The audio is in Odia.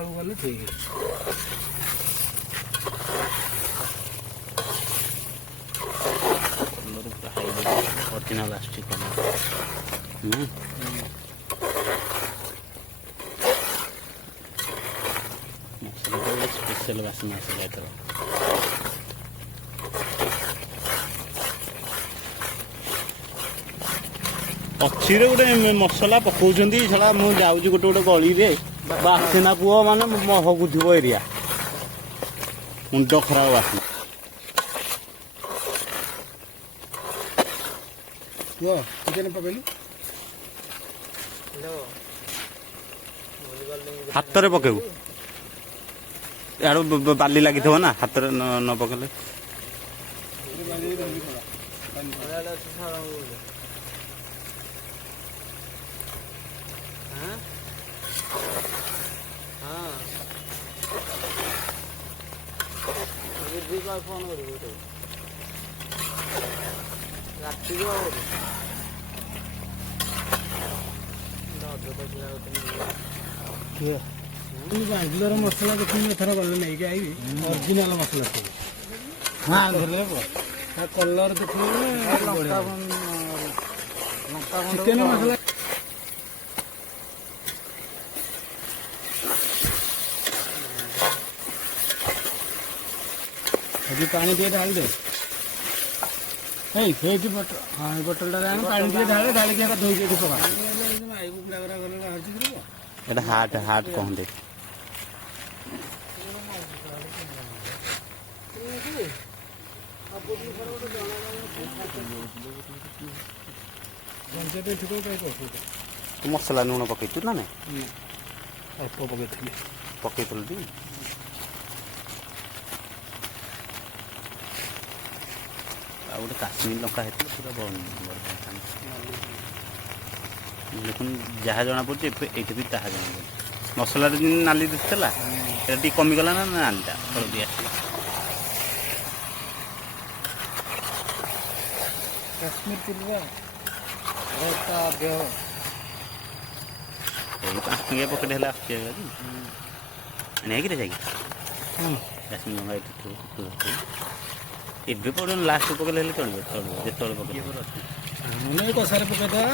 ସକାଳୁ ଗଲେ ଠିକ୍। ଅରିଜିନାଲ ଆସୁଛି କଲର। ମସଲାଟା ଗୋଟେ ସ୍ପେଶାଲ ବାସ୍ନା ଆସିଲା ଏଥର। ପଛିରେ ଗୋଟେ ମସଲା ପକଉଛନ୍ତି ସେଟା ମୁଁ ଯାଉଛି ଗୋଟେ ଗୋଟେ ଗଳିରେ ବାସ୍ନା ପୁଅ ମାନେ ମହକୁଥିବ ଏରିଆ ମୁଣ୍ଡ ଖରାପ ବାସ୍ନା। ଚିକେନ ପକେଇଲୁ ହାତରେ ପକେଇବୁ ଇଆଡ଼ୁ ବାଲି ଲାଗିଥିବ ନା ହାତରେ ନ ପକେଇଲେ। ଫୋନ କରିବୁ ରାତିରେ ବାଙ୍ଗଲୋର ମସଲା ଦେଖିନି ଏଥର ଗଲେ ନେଇକି ଆଇବି ଅରିଜିନାଲ ମସଲା ସବୁ। କଲର ଦେଖିଲେ ଚିକେନ ମସଲା ଆଜି ପାଣି ଟିକେ ଢାଳି ଦେ। ସେଇଠି ବୋଟଲ ହଁ ଏ ବୋଟଲଟା ଆଣି ପାଣି ଟିକେ ଢାଳେ ଢାଳିକି ଏକା ଧୋଇକି ଏଠି ପକା। ଏଇଟା ହାର୍ଟ ହାର୍ଟ କହନ୍ତି। ତୁ ମସଲା ଲୁଣ ପକେଇଛୁ ନା ନାଇଁ? ଅଳ୍ପ ପକେଇଥିଲି। ପକେଇଥିଲୁ ଟି? ଆଉ ଗୋଟେ କାଶ୍ମୀର ଲଙ୍କା ହେଇଥିଲା ପୁରା ଦେଖୁନ ଯାହା ଜଣାପଡ଼ୁଛି ଏଇଠି ବି ତାହା ଜଣାପଡ଼ୁଛି। ମସଲାରେ ଯେମିତି ନାଲି ଦିଶିଥିଲା ସେଟା ଟିକେ କମିଗଲା ନା ନାଲିଟା ହଳଦୀ ଆସିଲା। କାଶ୍ମୀର ଚିଲିର ତା ଦେହ ଏଇ 5 ଟଙ୍କିଆ ପକେଟ ହେଲେ ଆସୁଛି ନେଇକିରେ ଯାଇକି କାଶ୍ମୀର ଲଙ୍କା ଏଠି ଏବେ ପଡ଼ିବ ଲାଷ୍ଟ ପକେଇଲେ ହେଲେ ଚଳିବ ଯେତେବେଳେ ପକେଇବ କଷାରେ ପକେଇଦବା।